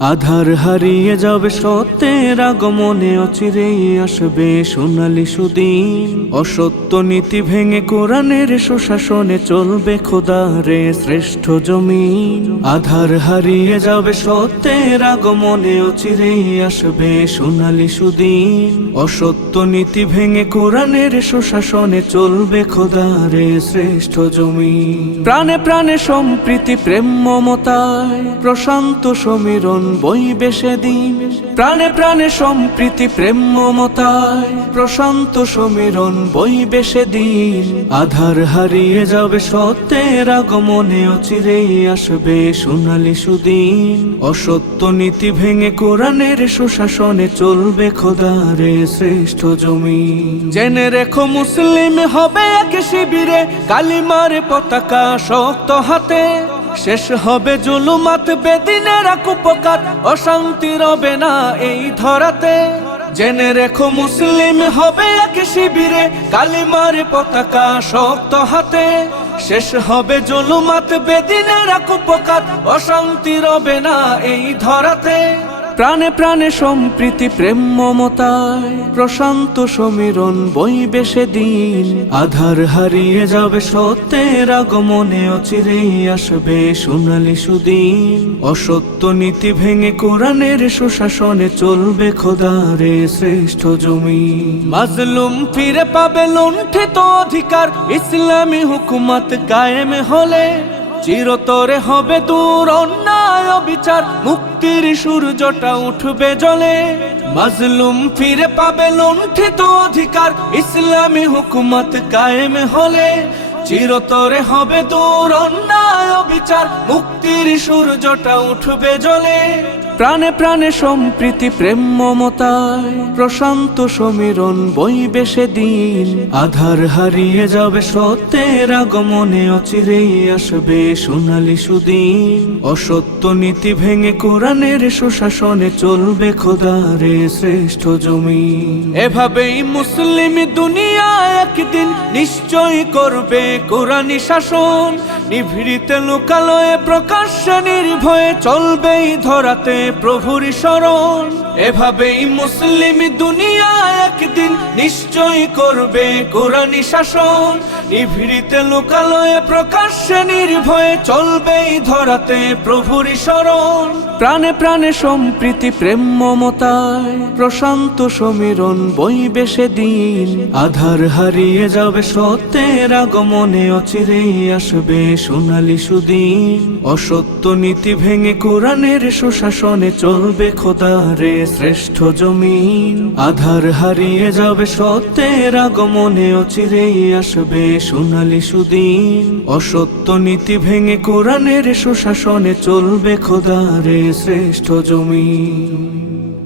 আধার হারিয়ে যাবে সত্যের আগমনে, অচিরেই আসবে সোনালী সুদিন। অসত্য নীতি ভেঙে কোরআনের সুশাসনে চলবে খোদারে শ্রেষ্ঠ জমিন। আধার হারিয়ে যাবে সত্যের আগমনে, অচিরেই আসবে সোনালী সুদিন। অসত্য নীতি ভেঙে কোরআনের সুশাসনে চলবে খোদারে শ্রেষ্ঠ জমিন। প্রাণে প্রাণে সম্প্রীতি প্রেম মমতায় প্রশান্ত সমীরণ বইবে সেদিন। প্রাণে প্রাণে সম্প্রীতি প্রেম মমতায় প্রশান্ত সমীরণ বইবে সেদিন। আধার হারিয়ে যাবে সত্যের আগমনে, অচিরেই আসবে সোনালী সুদিন। অসত্য নীতি ভেঙে কোরআনের সুশাসনে চলবে খোদারে শ্রেষ্ঠ জমিন। জেনে রেখো মুসলিম হবে এক শিবিরে, কালিমার পতাকা শক্ত হাতে। শেষ হবে জুলুমাত বেদিনের কুপকার, অশান্তি রবে না এই ধরাতে। জেনে রেখো মুসলিম হবে এক শিবিরে, কালিমার পতাকা শক্ত হাতে। শেষ হবে জুলুমাত বেদিনের কুপকার, অশান্তি রবে না এই ধরাতে। প্রাণে প্রাণে সম্প্রীতি প্রেম মমতায় প্রশান্ত সমীরণ বইবে সেদিন। আধার হারিয়ে যাবে সত্যের আগমনে, অচিরেই আসবে সোনালী সুদিন। অসত্য নীতি ভেঙে কোরআনের সুশাসনে চলবে খোদারে শ্রেষ্ঠ জমিন। মাজলুম ফিরে পাবে লুণ্ঠিত অধিকার, ইসলামী হুকুমত কায়েম হলে। চিরতরে হবে দূর অন্যায় বিচার, মুক্তির সূর্যটা উঠবে জ্বলে। মাজলুম ফিরে পাবে লুণ্ঠিত অধিকার, ইসলামী হুকুমত কায়েম হলে। চিরতরে হবে দূর অন্যায় বিচার, মুক্তির সূর্যটা উঠবে জ্বলে। প্রাণে প্রাণে সম্প্রীতি প্রেম মমতায় প্রশান্ত সমীরণ বইবে সেদিন। আধার হারিয়ে যাবে সত্যের আগমনে, অচিরেই আসবে সোনালী সুদিন। অসত্য নীতি ভেঙে কোরআনের সুশাসনে চলবে খোদারে শ্রেষ্ঠ জমিন। এভাবেই মুসলিম দুনিয়া একদিন নিশ্চয় করবে কোরআনী শাসন। নিভৃতে লোকালয়ে প্রকাশ্যে নির্ভয়ে চলবেই ধরাতে প্রভুর শরণ। এভাবেই মুসলিম দুনিয়া একদিন নিশ্চয় করবে কোরআনী শাসন। নিভৃতে লোকালয়ে প্রকাশ্যে নির্ভয়ে চলবেই ধরাতে প্রভুর শরণ। প্রাণে প্রাণে সম্প্রীতি প্রেম মমতায় প্রশান্ত সমীরণ বইবে সেদিন। আধার হারিয়ে যাবে সত্যের আগমনে, অচিরেই আসবে সোনালী সুদিন। অসত্য নীতি ভেঙে কোরআনের সুশাসনে চলবে খোদারে শ্রেষ্ঠ জমিন। আধার হারিয়ে যাবে সত্যের আগমনে, অচিরেই আসবে সোনালী সুদিন। অসত্য নীতি ভেঙে কোরআনের সুশাসনে চলবে খোদারে শ্রেষ্ঠ জমিন।